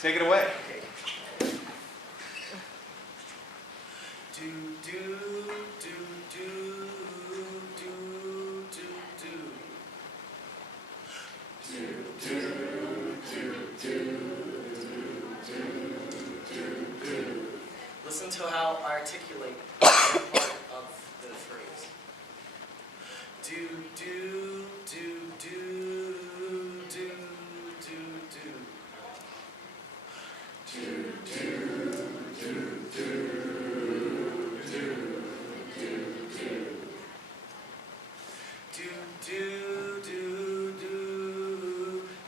Take it away. Okay. Do do do do do do do. Do do do do do do do. Listen to how I articulate that part of the phrase. Do do do do do do do. Do do do do do do do. Do do do do do. Do do do do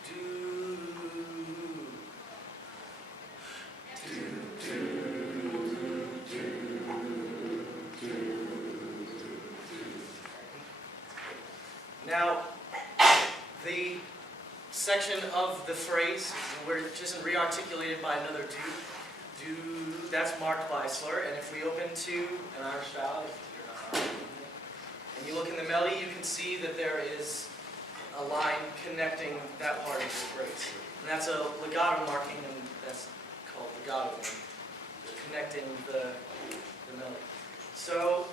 do. Now, the section of the phrase where it isn't re-articulated by another do, that's marked by a slur. And if we open to an Irish vowel, if you're not Irish, and you look in the melody, you can see that there is a line connecting that part of the phrase. And that's a legato marking, and that's called legato, connecting the melody. So,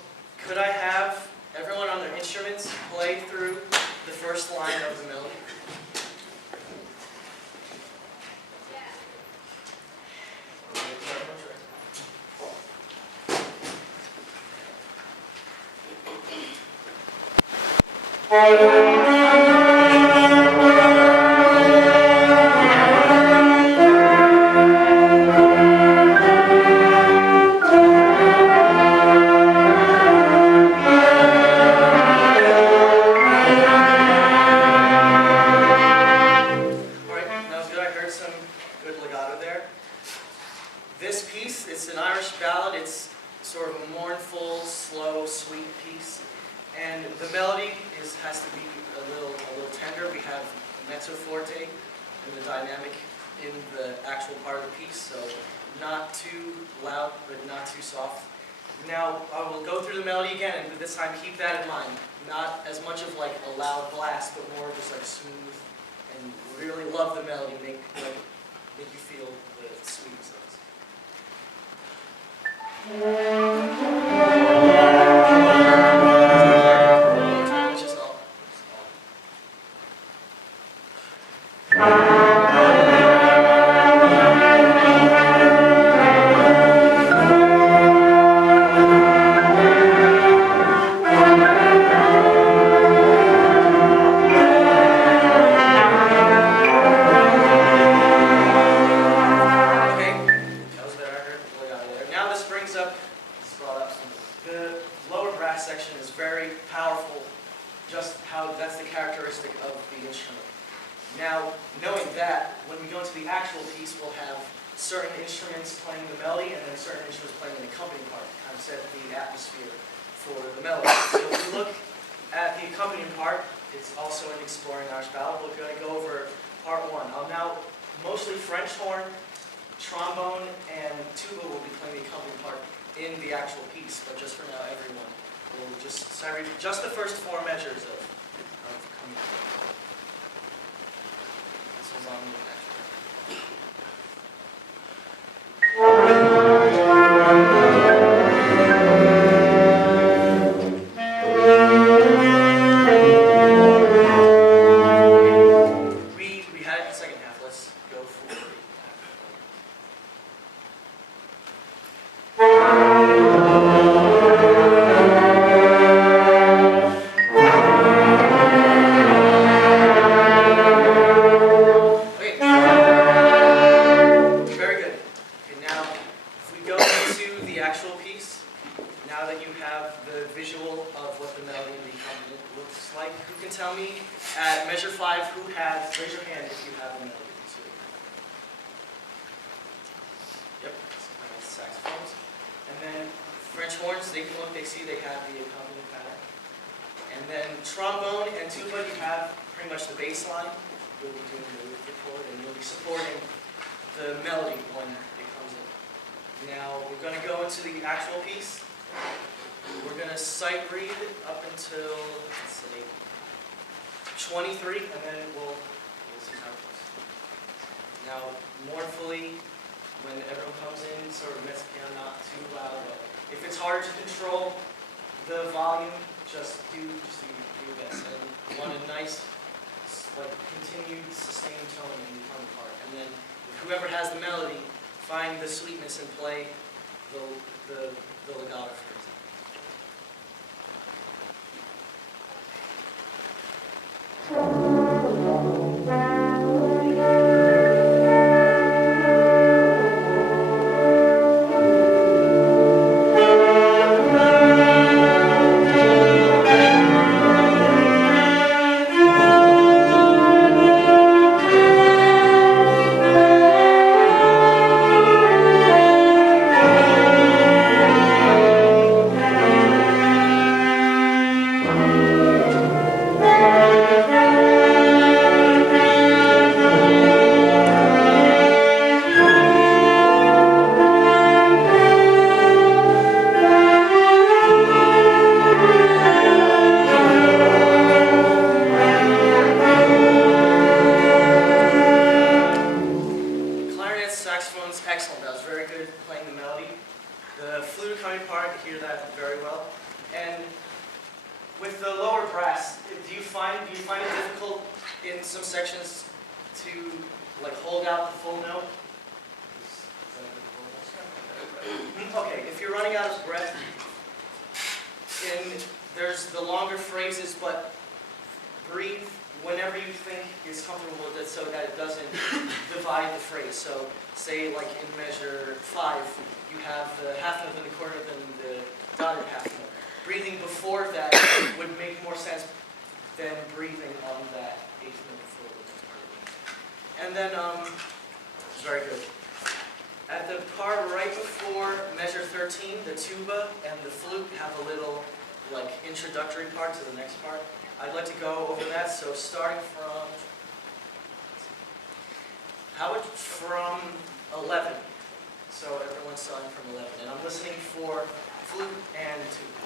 could I have everyone on their instruments play through the first line of the melody? This piece, it's an Irish ballad. It's sort of a mournful, slow, sweet piece. And the melody has to be a little tender. We have mezzo forte and the dynamic in the actual part of the piece, so not too loud, but not too soft. Now, I will go through the melody again, and this time keep that in mind. Not as much of like a loud blast, but more just like smooth, and really love the melody, make you feel the sweetness of it. Section is very powerful, just how that's the characteristic of the instrument. Now, knowing that, when we go into the actual piece, we'll have certain instruments playing the melody and then certain instruments playing an accompanying part, kind of set the atmosphere for the melody. So if we look at the accompanying part, it's also an exploring Irish ballad. We're going to go over part one. Now, mostly French horn, trombone, and tuba will be playing the accompanying part in the actual piece, but just for now, everyone. We'll just the first four measures of coming. This one's on the we had it in the second half. Let's go for it. Tell me at measure 5 who has, raise your hand if you have a melody. Yep, saxophones. And then French horns, they can look, they see they have the accompanying pattern. And then trombone and tuba, you have pretty much the bass line. You'll be doing the chord and you'll be supporting the melody when it comes in. Now we're going to go into the actual piece. We're going to sight read up until, let's see, 23, and then we'll see how it goes. Now, mournfully, when everyone comes in, sort of mezzo piano, not too loud. But if it's hard to control the volume, just do your best. And you want a nice, like, continued sustained tone in the humming part. And then whoever has the melody, find the sweetness and play the legato phrase. Saxophone's excellent. That was very good playing the melody. The flute accompanying part, you hear that very well. And with the lower brass, do you find it difficult in some sections to like hold out the full note? Okay, if you're running out of breath, there's the longer phrases, but breathe whenever you think is comfortable with it so that it doesn't divide the phrase. So say like in measure 5, you have the half note in the corner than the dotted half note. Breathing before that would make more sense than breathing on that 8th note before the next part. And then, very good. At the part right before measure 13, the tuba and the flute have a little like introductory part to the next part. I'd like to go over that, so starting from, how about from 11? So everyone's starting from 11, and I'm listening for flute and tuba.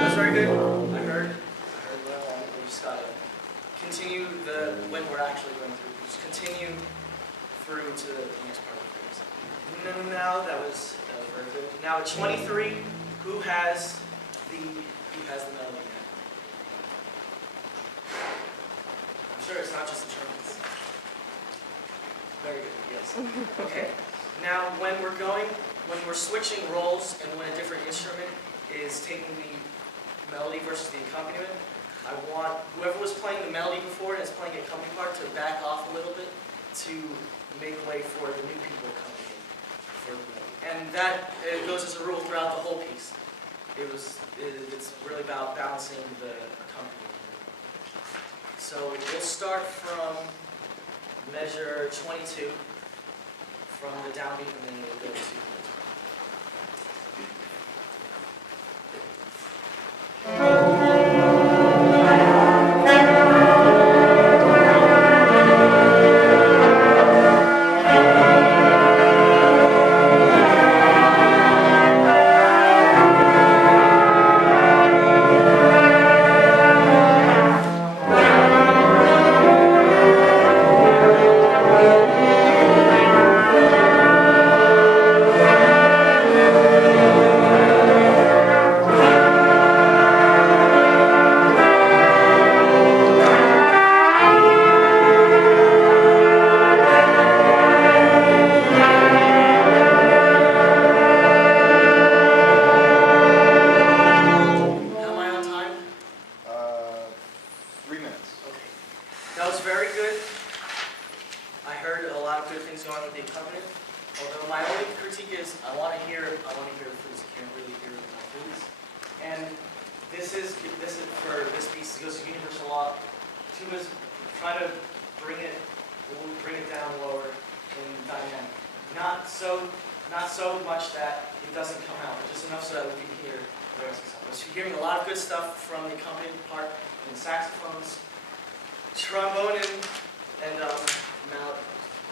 That's very good. I heard well, we just gotta continue when we're actually going through. Continue through to the next part of the phrase. Now that was very good. Now at 23, who has the melody now? I'm sure it's not just the trumpets. Very good. Yes. Okay. Now when we're switching roles and when a different instrument is taking the melody versus the accompaniment, I want whoever was playing the melody before and is playing a accompanying part to back off a little bit to make way for the new people coming in for the melody. And that goes as a rule throughout the whole piece. It's really about balancing the accompaniment. So we'll start from measure 22 from the downbeat, and then we'll go to not so much that it doesn't come out, but just enough so that we can hear the rest of the song. So you're hearing a lot of good stuff from the accompaniment part in saxophones, trombone, and mallet.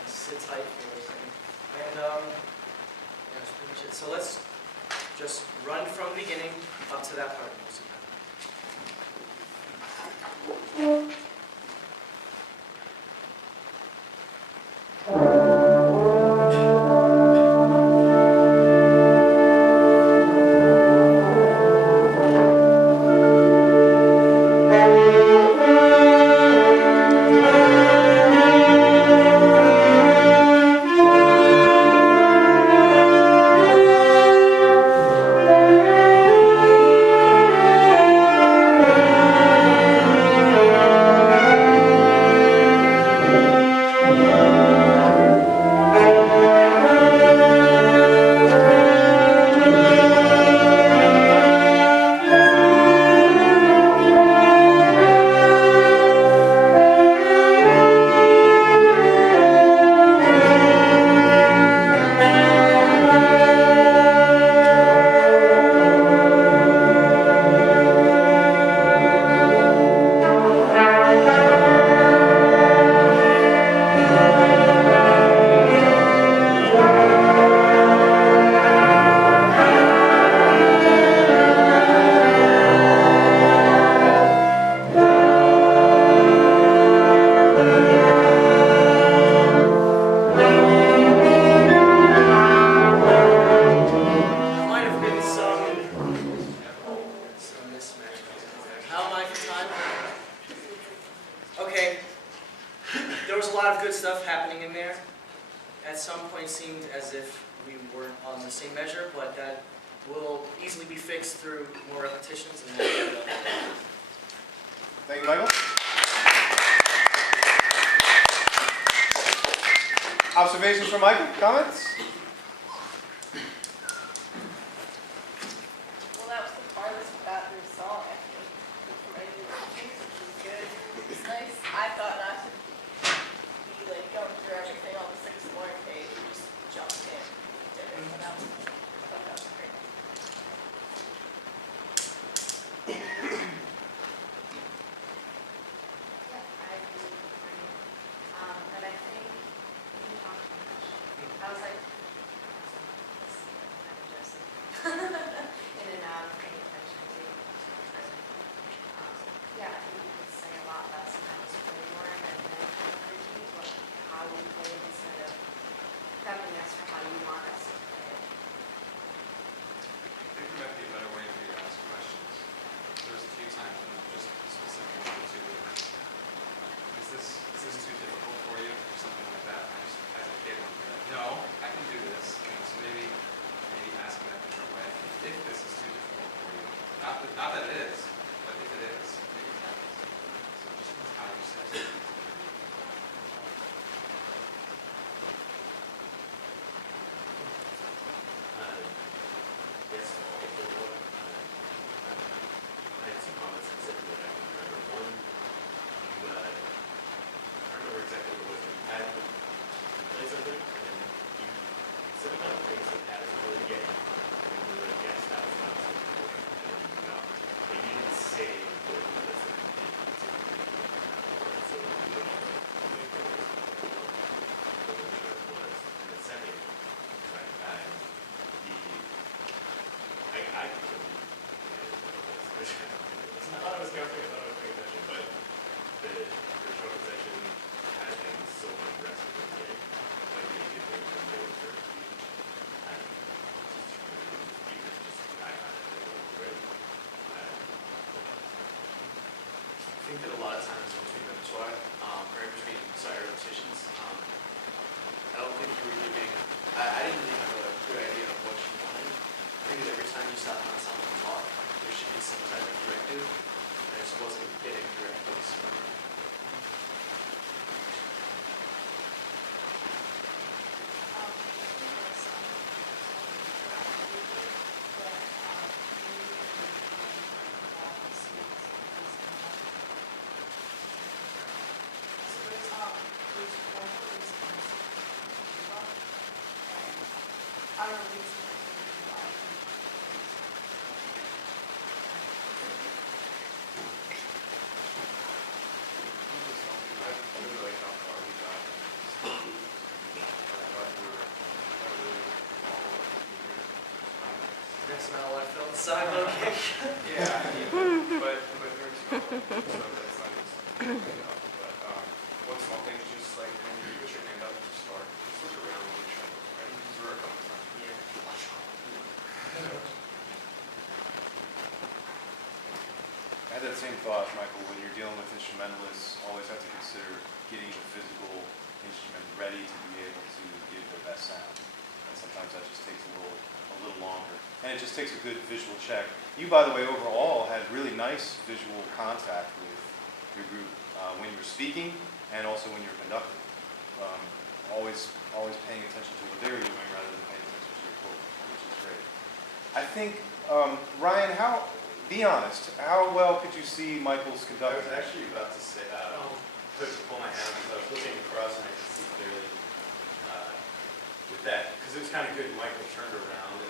Sit tight for a second. And yeah, that's pretty much it. So let's Just run from the beginning up to that part of the music. Okay, there was a lot of good stuff happening in there. At some point it seemed as if we weren't on the same measure, but that will easily be fixed through more repetitions and then Thank you, Michael. Observations from Michael? Comments? Well, that was the farthest we got through the song, I think, from any of the teachers, which was good. It's nice. I thought not to be like going through everything on the 6th Lauren page. We just jumped in, did it, and that was, I thought that was great. Yeah, I agree with Maria. But I think we talked too much. I was like, I'm just in and out of paying attention to yeah, I think we could say a lot less and have us play more and then critique how we play it instead of prepping us for how you want us to play it. I think there might be a better way for you to ask questions. There's a few times when I'm just specifically to, is this too difficult for you or something like that? I just, as a kid, I'm like, no, I can do this. You know, so maybe ask in a different way. If this is too difficult for you, not that it is, but if it is, maybe that is. So just how you say it. Yes, all of them. I had some comments specifically that I can remember. One, you, I don't remember exactly what it was, but you had to play something, and then you said a couple things that had us really get it. And we were like, yes, that was not something important. And then you got, but you didn't say what it was that you did particularly. So we don't know what it was, but we're sure it was. And the second, right, I completely, I thought I was counting, I thought I was paying attention, but your trumpet section had things so aggressive in the beginning, like you did things from more third speed, and I found it great. I think that a lot of times in between repertoire, or in between, repetitions, I don't think you were giving, I didn't really have a good idea of what you wanted. I think that every time you stop on someone to talk, there should be some type of directive, and I just wasn't getting directives from it. Don't side location. Yeah, I mean, but there's no, so that's not just, but, one small thing, just like when you put your hand up to start, just look around and make sure, right? Because we're a couple times. I had that same thought, Michael, when you're dealing with instrumentalists, always have to consider getting the physical instrument ready to be able to give the best sound. And sometimes that just takes a little longer. And it just takes a good visual check. You, by the way, overall had really nice visual contact with your group when you were speaking and also when you were conducting. Always paying attention to what they were doing rather than paying attention to your quote, which is great. I think, Ryan, be honest, how well could you see Michael's I conducting? was actually about to say, pull my hand up because I was looking across and I could see clearly with that, because it was kind of good. Michael turned around and